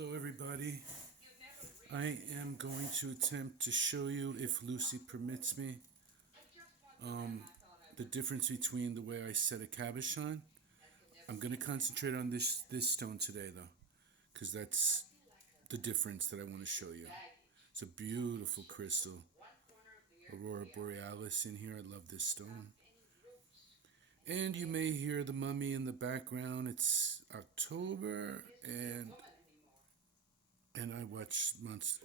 Hello everybody. I am going to attempt to show you, if Lucy permits me, the difference between the way I set a cabochon. I'm going to concentrate on this stone today though, because that's the difference that I want to show you. It's a beautiful crystal. Aurora Borealis in here. I love this stone. And you may hear the mummy in the background. It's October, and I watch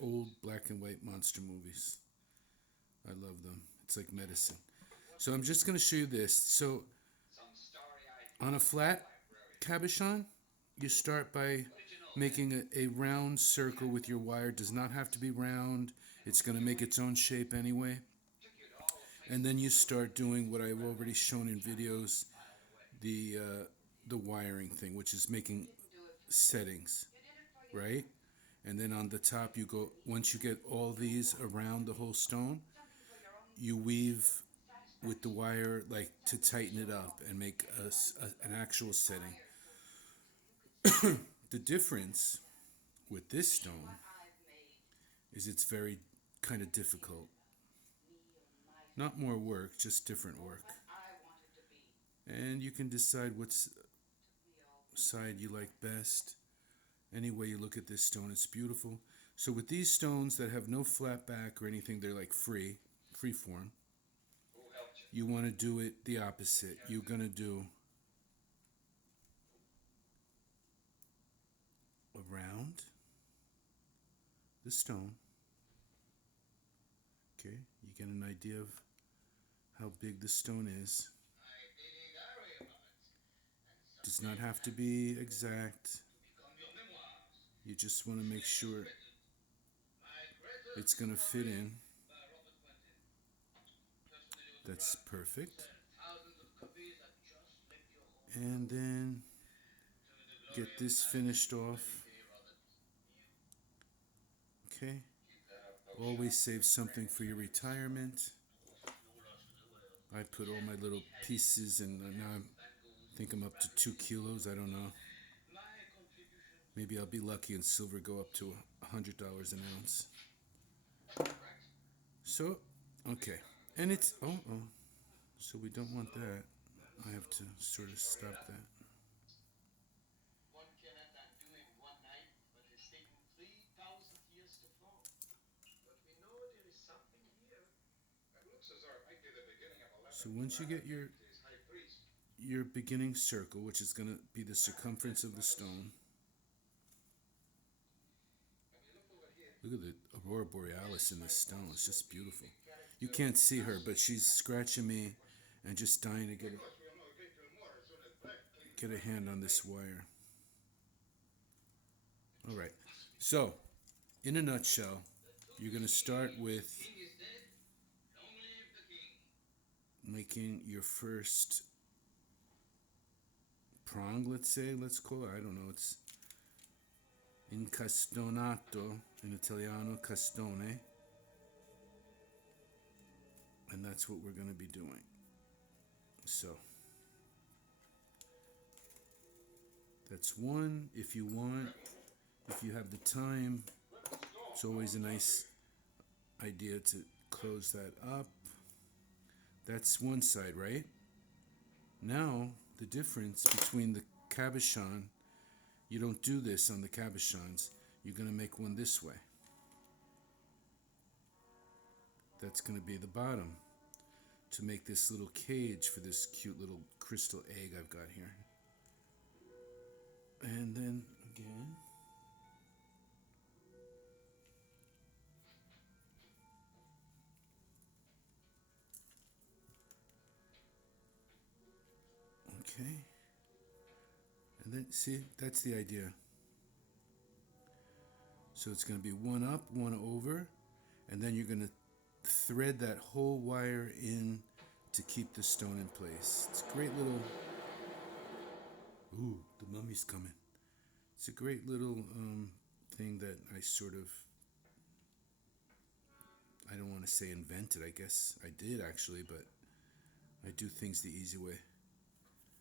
old black and white monster movies. I love them. It's like medicine. So I'm just going to show you this. So on a flat cabochon, you start by making a round circle with your wire. It does not have to be round. It's going to make its own shape anyway. And then you start doing what I've already shown in videos, the wiring thing, which is making settings, right? And then on the top you go, once you get all these around the whole stone, you weave with the wire like to tighten it up and make an actual setting. The difference with this stone is it's very kind of difficult. Not more work, just different work. And you can decide which side you like best. Any way you look at this stone, it's beautiful. So with these stones that have no flat back or anything, they're like freeform. You want to do it the opposite. You're going to do around the stone. Okay, you get an idea of how big the stone is. Does not have to be exact. You just want to make sure it's going to fit in. That's perfect. And then get this finished off. Okay. Always save something for your retirement. I put all my little pieces, and now I think I'm up to 2 kilos. I don't know. Maybe I'll be lucky and silver go up to $100 an ounce. So, okay. And it's, so we don't want that. I have to sort of stop that. So once you get your beginning circle, which is going to be the circumference of the stone. Look at the Aurora Borealis in this stone. It's just beautiful. You can't see her, but she's scratching me and just dying to get a hand on this wire. All right. So, in a nutshell, you're going to start with making your first prong, let's call it. I don't know. It's incastonato, in Italiano, castone. And that's what we're going to be doing. So, that's one. If you want, if you have the time, it's always a nice idea to close that up. That's one side, right? Now, the difference between the cabochon, you don't do this on the cabochons. You're going to make one this way. That's going to be the bottom to make this little cage for this cute little crystal egg I've got here. And then again. Okay. And then, see, that's the idea. So it's going to be one up, one over, and then you're going to thread that whole wire in to keep the stone in place. It's a great little... Ooh, the mummy's coming. It's a great little thing that I sort of... I don't want to say invented. I guess I did, actually, but I do things the easy way.